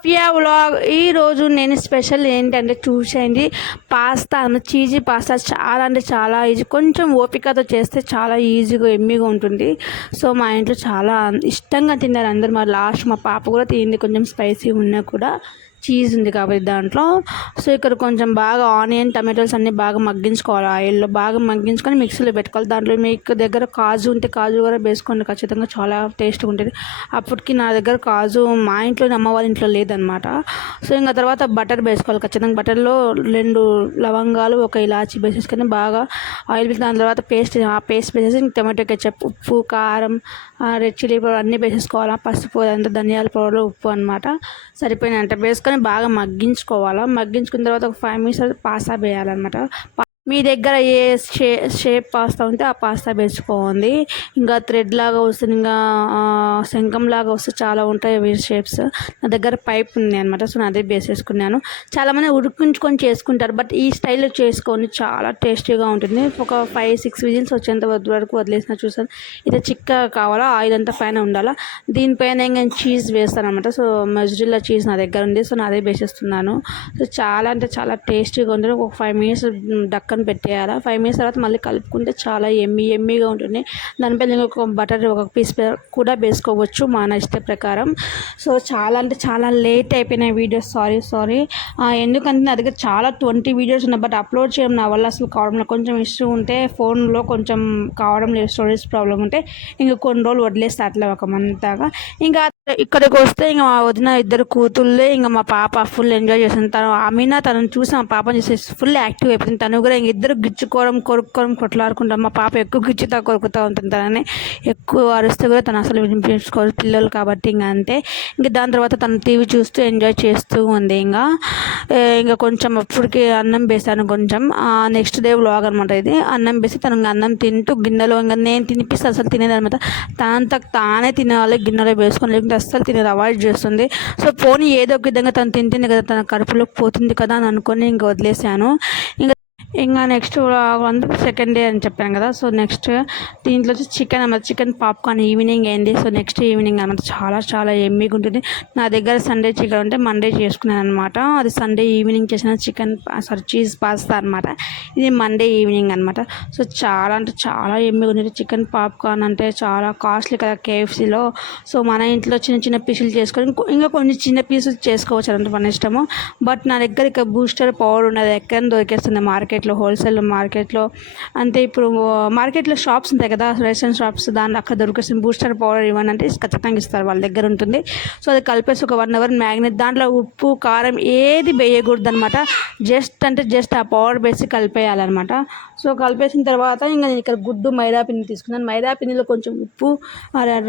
Sophia vlog. ఈరోజు నేను special ఏంటంటే చూసేయండి. పాస్తా చీజీ పాస్తా చాలా అంటే చాలా ఈజీ. కొంచెం ఓపికతో చేస్తే చాలా ఈజీగా ఎమ్మిగా ఉంటుంది. సో మా ఇంట్లో చాలా ఇష్టంగా తిన్నారు అందరు. మా లాస్ట్ మా పాప కూడా తింది. కొంచెం స్పైసీ ఉన్నా కూడా. చీజ్ ఉంది కాబట్టి దాంట్లో. సో ఇక్కడ కొంచెం బాగా ఆనియన్ టమాటోస్ అన్నీ బాగా మగ్గించుకోవాలి. ఆయిల్లో బాగా మగ్గించుకొని మిక్సీలో పెట్టుకోవాలి. దాంట్లో మీకు దగ్గర కాజు ఉంటే కాజు కూడా వేసుకోండి. ఖచ్చితంగా చాలా టేస్ట్గా ఉంటుంది. అప్పటికి నా దగ్గర కాజు మా ఇంట్లో అమ్మ వాళ్ళ ఇంట్లో లేదనమాట సో ఇంకా తర్వాత బటర్ వేసుకోవాలి. ఖచ్చితంగా బటర్లో రెండు లవంగాలు ఒక ఇలాచి వేసేసుకొని బాగా ఆయిల్ వేసి దాని తర్వాత పేస్ట్ ఆ పేస్ట్ వేసేసి టమాటో కెచ్చప్ ఉప్పు కారం రెడ్ చిల్లీ పౌడర్ అన్నీ వేసేసుకోవాలి. పసుపు అంత ధనియాల పౌడర్ ఉప్పు అనమాట సరిపోయినంత. వేసుకొని బాగా మగ్గించుకోవాలా? మగ్గించుకున్న తర్వాత ఒక ఫైవ్ మినిట్స్ పాస్తా వేయాలన్నమాట పా- మీ దగ్గర ఏ షే షేప్ పాస్తా ఉంటే ఆ పాస్తా వేసుకోండి ఇంకా థ్రెడ్ లాగా వస్తుంది ఇంకా శంఖం లాగా వస్తే చాలా ఉంటాయి అవి షేప్స్. నా దగ్గర పైప్ ఉంది అనమాట సో నా అదే వేసేసుకున్నాను. చాలామంది ఉడికించుకొని చేసుకుంటారు బట్ ఈ స్టైల్లో చేసుకొని చాలా టేస్టీగా ఉంటుంది. ఒక ఫైవ్ సిక్స్ విజిల్స్ వచ్చేంత వరకు వదిలేసిన చూసాను. ఇది చిక్కగా కావాలా ఆయిల్ అంతా పైన ఉండాలా? దీనిపైన ఇంకా చీజ్ వేస్తాను అనమాట సో మజ్జిల్లా చీజ్ నా దగ్గర ఉంది సో నా అదే వేసేస్తున్నాను. సో చాలా అంటే చాలా టేస్టీగా ఉంటుంది. ఒక ఫైవ్ మినిట్స్ డక్కన పెట్టేయాలి? ఫైవ్ మినిట్స్ తర్వాత మళ్ళీ కలుపుకుంటే చాలా ఎమ్మి ఎమ్మిగా ఉంటుంది. దానిపైన ఇంకొక బటర్ ఒక పీస్ కూడా వేసుకోవచ్చు మన ఇష్ట ప్రకారం. సో చాలా అంటే చాలా లేట్ అయిపోయినాయి వీడియోస్ సారీ సారీ ఎందుకంటే నా దగ్గర చాలా ట్వంటీ వీడియోస్ ఉన్నాయి. బట్ అప్లోడ్ చేయడం నా వల్ల అసలు కావడం కొంచెం ఇష్యూ ఉంటే ఫోన్లో కొంచెం కావడం లేదు. స్టోరేజ్ ప్రాబ్లం ఉంటే ఇంకా కొన్ని రోజులు వదిలేస్తే అట్లా ఒక మంత్ దాకా. ఇంకా ఇక్కడికి వస్తే ఇంకా మా వదిన ఇద్దరు కూతుళ్ళే ఇంకా మా పాప ఫుల్ ఎంజాయ్ చేసింది. తను అమీనా తనను చూసి మా పాప చేసేసి ఫుల్ యాక్టివ్ అయిపోయింది. తను కూడా ఇంక ఇద్దరు గిచ్చుకోవడం కొరుక్కోవడం కొట్లాడుకుంటాం మా పాప ఎక్కువ గిచ్చుతా కొరుకుతూ ఉంటుంది. తనని ఎక్కువ అరిస్తే కూడా తను అసలు వినిపించుకోరు పిల్లలు కాబట్టి ఇంకా అంతే. ఇంకా దాని తర్వాత తను టీవీ చూస్తూ ఎంజాయ్ చేస్తూ ఉంది. ఇంకా ఇంకా కొంచెం అప్పటికి అన్నం వేసాను కొంచెం. నెక్స్ట్ డే వ్లాగ్ అనమాట ఇది. అన్నం వేసి తను ఇంకా అన్నం తింటూ గిన్నెలో ఇంకా నేను తినిపిస్తే అసలు తినేది అనమాట. తనంత తానే తినాలి గిన్నెలో వేసుకొని లేకుంటే అస్సలు తినేది అవాయిడ్ చేస్తుంది. సో పోనీ ఏదో ఒక విధంగా తను తింటుంది కదా తన కడుపులోకి పోతుంది కదా అని అనుకొని ఇంకా వదిలేసాను ఇంకా ఇంకా నెక్స్ట్ అందరూ సెకండ్ డే అని చెప్పాను కదా సో నెక్స్ట్ దీంట్లో వచ్చి చికెన్ అన్నమాట. చికెన్ పాప్కార్న్ ఈవినింగ్ అయింది సో నెక్స్ట్ ఈవినింగ్ అనమాట చాలా చాలా ఎమ్మిగా ఉంటుంది. నా దగ్గర సండే చికెన్ ఉంటే మండే చేసుకున్నాను అనమాట అది సండే ఈవినింగ్ చేసిన చికెన్ సారీ చీజ్ పాస్తా అనమాట ఇది మండే ఈవినింగ్ అనమాట సో చాలా అంటే చాలా ఎమ్మిగా ఉంటుంది. చికెన్ పాప్కార్న్ అంటే చాలా కాస్ట్లీ కదా కేఎఫ్సీలో సో మన ఇంట్లో చిన్న చిన్న పీసులు చేసుకొని ఇంకా కొన్ని చిన్న పీసులు చేసుకోవచ్చు అనమాట మన ఇష్టము. బట్ నా దగ్గర ఇక బూస్టర్ పౌడర్ ఉన్నది ఎక్కడ దొరికేస్తుంది మార్కెట్ మార్కెట్లో హోల్సేల్ మార్కెట్లో. అంటే ఇప్పుడు మార్కెట్లో షాప్స్ ఉంటాయి కదా రేషన్ షాప్స్ దాంట్లో అక్కడ దొరికేసిన బూస్టర్ పౌడర్ ఇవ్వని అంటే ఖచ్చితంగా ఇస్తారు వాళ్ళ దగ్గర ఉంటుంది. సో అది కలిపేసి ఒక వన్ అవర్ మ్యాగ్నెట్ దాంట్లో ఉప్పు కారం ఏది వేయకూడదు అనమాట జస్ట్ అంటే జస్ట్ ఆ పౌడర్ వేసి కలిపేయాలన్నమాట. సో కలిపేసిన తర్వాత ఇంకా నేను ఇక్కడ గుడ్డు మైదా పిండి తీసుకున్నాను. మైదా పిండిలో కొంచెం ఉప్పు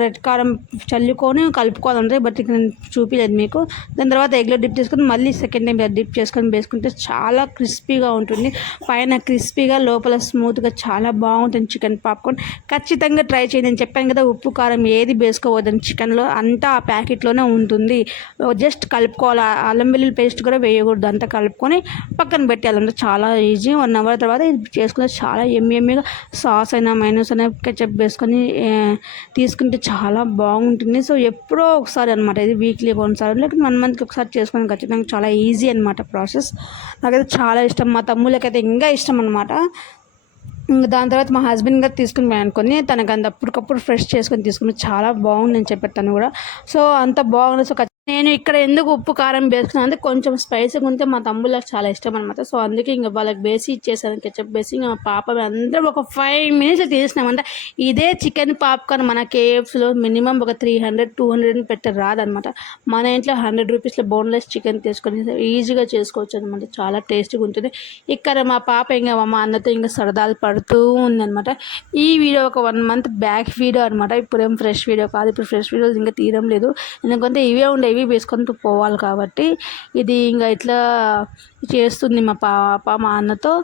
రెడ్ కారం చల్లుకొని కలుపుకోవాలంటే బట్ ఇక్కడ నేను చూపించలేదు మీకు. దాని తర్వాత ఎగ్లో డిప్ చేసుకొని మళ్ళీ సెకండ్ టైం డిప్ చేసుకొని వేసుకుంటే చాలా క్రిస్పీగా ఉంటుంది. పైన క్రిస్పీగా లోపల స్మూత్గా చాలా బాగుంటుంది చికెన్ పాప్కార్న్. ఖచ్చితంగా ట్రై చేయండి. నేను చెప్పాను కదా ఉప్పు కారం ఏది వేసుకోవద్దని చికెన్లో అంతా ఆ ప్యాకెట్లోనే ఉంటుంది. జస్ట్ కలుపుకోవాలి అల్లం వెల్లుల్లి పేస్ట్ కూడా వేయకూడదు. అంతా కలుపుకొని పక్కన పెట్టాలంటే చాలా ఈజీ. వన్ అవర్ తర్వాత ఇది చేసుకుంటే చాలా ఎమ్మి ఎమ్మిగా సాస్ అయినా మైనస్ అయినా కెచప్ వేసుకొని తీసుకుంటే చాలా బాగుంటుంది. సో ఎప్పుడో ఒకసారి అనమాట ఇది వీక్లీ ఒకసారి లేకపోతే వన్ మంత్కి ఒకసారి చేసుకొని ఖచ్చితంగా చాలా ఈజీ అనమాట ప్రాసెస్. నాకైతే చాలా ఇష్టం. మా తమ్ముళ్ళకైతే ఇంకా ఇష్టం అనమాట ఇంకా దాని తర్వాత మా హస్బెండ్ గారు తీసుకుని పోయి అనుకొని తనకు అంత అప్పటికప్పుడు ఫ్రెష్ చేసుకొని తీసుకుని చాలా బాగుంది అని చెప్పారు తను కూడా. సో అంత బాగుంది. సో నేను ఇక్కడ ఎందుకు ఉప్పు కారం వేసుకున్నాను అంటే కొంచెం స్పైసీగా ఉంటే మా తమ్ముళ్ళకి చాలా ఇష్టం అనమాట సో అందుకే ఇంకా వాళ్ళకి వేసి ఇచ్చేసాను కెచప్ వేసి ఇంకా మా పాప అందరం ఒక ఫైవ్ మినిట్స్ తీసినామంట. ఇదే చికెన్ పాప్కార్న్ మన కేఎఫ్స్లో మినిమం ఒక త్రీ హండ్రెడ్ టూ హండ్రెడ్ పెట్ట రాదనమాట మన ఇంట్లో హండ్రెడ్ రూపీస్లో బోన్లెస్ చికెన్ తీసుకొని ఈజీగా చేసుకోవచ్చు అనమాట చాలా టేస్టీగా ఉంటుంది. ఇక్కడ మా పాప ఇంకా మా అన్నతో ఇంకా సరదాలు పడుతూ ఉందనమాట ఈ వీడియో ఒక వన్ మంత్ బ్యాక్ వీడియో అనమాట ఇప్పుడేం ఫ్రెష్ వీడియో కాదు. ఇప్పుడు ఫ్రెష్ వీడియోలు ఇంకా తీయడం లేదు. ఎందుకంటే ఇవే ఉండేవి. అవి వేసుకుంటూ పోవాలి కాబట్టి ఇది ఇంకా ఇట్లా చేస్తుంది మా పాప మా అన్నతో.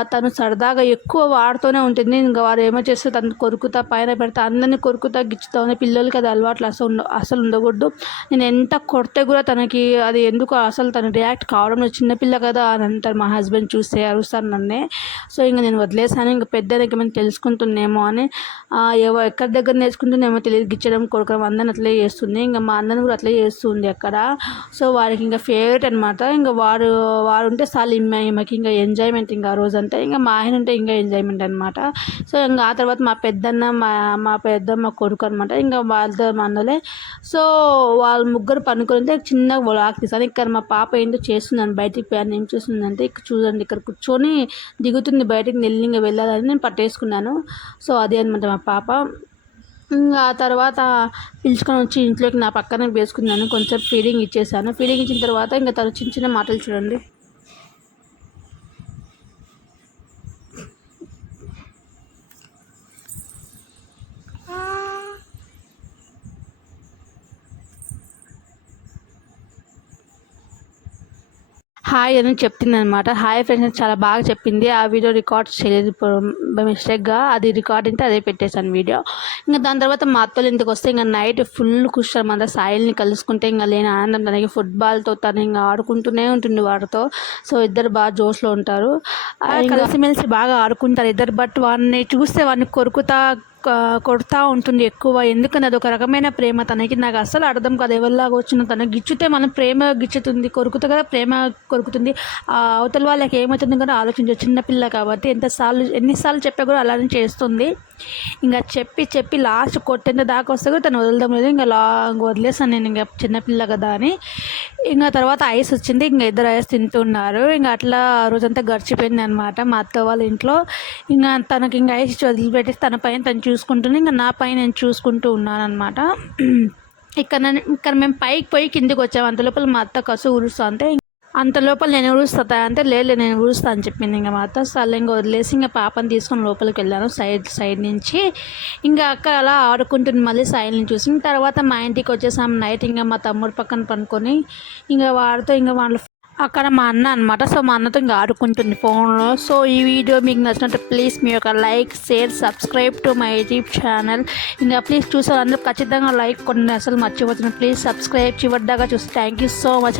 తను సరదాగా ఎక్కువ వాడుతూనే ఉంటుంది. ఇంకా వారు ఏమో చేస్తే తను కొరుకుతా పైన పెడతా అందరినీ కొరుకుతా గిచ్చుతా ఉంది పిల్లలకి అది అలవాట్లు అసలు ఉండ అసలు ఉండకూడదు. నేను ఎంత కొడితే కూడా తనకి అది ఎందుకు అసలు తను రియాక్ట్ కావడం చిన్నపిల్ల కదా అని అంటారు మా హస్బెండ్ చూస్తే అరుస్తారు నన్నే. సో ఇంకా నేను వదిలేసాను ఇంకా పెద్ద ఏమైనా తెలుసుకుంటుందేమో అని. ఆ, ఎవ ఎక్కడి దగ్గర నేర్చుకుంటుందేమో తెలియదు. గిచ్చడం కొడకడం అందరిని అట్లే చేస్తుంది. ఇంకా మా అన్నని కూడా అట్లే చేస్తుంది ఉంది అక్కడ. సో వారికి ఇంకా ఫేవరెట్ అనమాట ఇంకా వారు వారు ఉంటే చాలా ఈమెకి ఇంకా ఎంజాయ్మెంట్ ఇంకా ఆ రోజంతా. ఇంకా మా ఆయన ఉంటే ఇంకా ఎంజాయ్మెంట్ అనమాట సో ఇంకా ఆ తర్వాత మా పెద్దన్న మా మా పెద్దమ్మ కొడుకు అనమాట ఇంకా వాళ్ళతో మనలే సో వాళ్ళు ముగ్గురు పనుకుంటే చిన్నగా వ్లాగ్ తీసాను ఇక్కడ మా పాప ఏంటో చేస్తున్నాను బయటికి పోయాను ఏం చేస్తుందంటే ఇక్కడ చూడండి ఇక్కడ కూర్చొని దిగుతుంది బయటికి నెల్లి ఇంకా వెళ్ళాలని నేను పట్టేసుకున్నాను. సో అదే అనమాట మా పాప. ఇంకా ఆ తర్వాత పిలుచుకొని వచ్చి ఇంట్లోకి నా పక్కనే వేసుకున్నాను. కొంచెం ఫీడింగ్ ఇచ్చేసాను. ఫీడింగ్ ఇచ్చిన తర్వాత ఇంకా తను చిన్న చిన్న మాటలు చూడండి. హాయ్ అని చెప్తుంది అనమాట హాయ్ ఫ్రెండ్స్ చాలా బాగా చెప్పింది. ఆ వీడియో రికార్డ్ చేయలేదు. మిస్టేక్గా అది రికార్డ్ అయితే అదే పెట్టేశాను వీడియో. ఇంకా దాని తర్వాత మా అత్తలు ఇంటికి వస్తే ఇంకా నైట్ ఫుల్ ఖుషి అనమాట సాయిల్ని కలుసుకుంటే ఇంకా లేని ఆనందం. తనకి ఫుట్బాల్తో తను ఇంకా ఆడుకుంటూనే ఉంటుంది వాడితో. సో ఇద్దరు బాగా జోష్లో ఉంటారు. కలిసిమెలిసి బాగా ఆడుకుంటారు. ఇద్దరు బట్ వాడిని చూస్తే వాడిని కొరుకుతా కొడతా ఉంటుంది ఎక్కువ. ఎందుకని అది ఒక రకమైన ప్రేమ. తనకి నాకు అసలు అర్థం కాదు ఎవరిలాగా వచ్చిన తను గిచ్చితే మనం ప్రేమ గిచ్చుతుంది కొరుకుతుంది కదా ప్రేమ కొరుకుతుంది. ఆ అవతల వాళ్ళకి ఏమవుతుంది కూడా ఆలోచించు. చిన్నపిల్ల కాబట్టి ఎంతసార్లు ఎన్నిసార్లు చెప్పా కూడా అలానే చేస్తుంది. ఇంకా చెప్పి చెప్పి లాస్ట్ కొట్టేంత దాకా వస్తే కూడా తను వదలడం లేదు. ఇంకా లా వదిలేసాను నేను ఇంకా చిన్నపిల్ల కదా అని. ఇంకా తర్వాత ఐస్ వచ్చింది. ఇంకా ఇద్దరు ఐస్ తింటున్నారు. ఇంకా అట్లా ఆ రోజంతా గడిచిపోయింది అనమాట మా అత్త వాళ్ళ ఇంట్లో. ఇంకా తనకి ఇంకా ఐస్ ఇచ్చి వదిలిపెట్టేసి తన పైన తను చూసుకుంటుంది ఇంకా నా పైన నేను చూసుకుంటూ ఉన్నాను అనమాట ఇక్కడ ఇక్కడ మేము పైకి పోయి కిందికి వచ్చాము. అంత లోపల మా అత్త కసు ఉరుస్తా అంటే అంత లోపల నేను ఊరుస్తా అంటే లేదు నేను ఊరుస్తా అని చెప్పింది ఇంకా మా అత్త. సరే ఇంకా వదిలేసి ఇంకా పాపని తీసుకొని లోపలికి వెళ్ళాను సైడ్ సైడ్ నుంచి. ఇంకా అక్కడ అలా ఆడుకుంటుంది మళ్ళీ సైడ్ని చూసి. తర్వాత మా ఇంటికి వచ్చేసాం నైట్ ఇంకా మా తమ్ముడు పక్కన పనుకొని ఇంకా వాడితో ఇంకా వాళ్ళు అక్కడ మా అన్న అనమాట సో మా అన్నతో ఇంకా ఆడుకుంటుంది ఫోన్లో. సో ఈ వీడియో మీకు నచ్చినట్టు ప్లీజ్ మీ యొక్క like share subscribe to my YouTube channel. ఇంకా ప్లీజ్ చూసే అందరూ ఖచ్చితంగా లైక్ కొన్ని అసలు మర్చిపోతున్నాను ప్లీజ్ సబ్స్క్రైబ్ చివరిదాకా చూసి. Thank you so much.